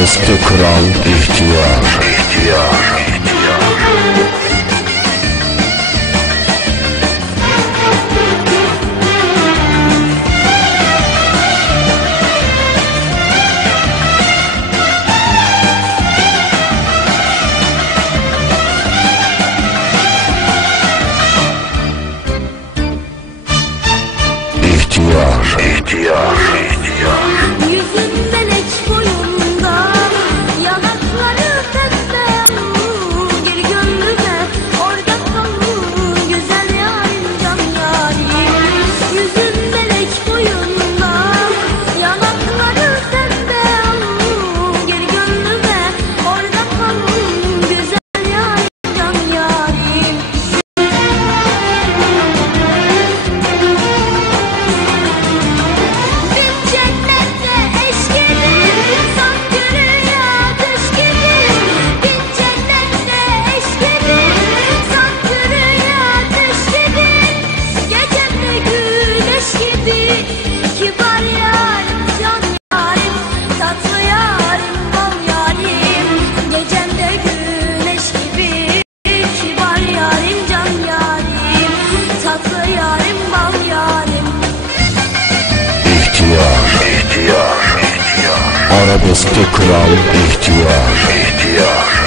Kristo Kral ihtiyar. Arabeske kral ihtiyar. İhtiyar.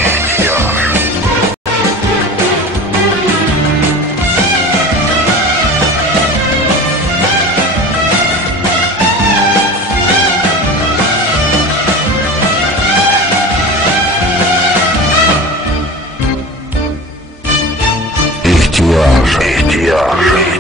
Yeah.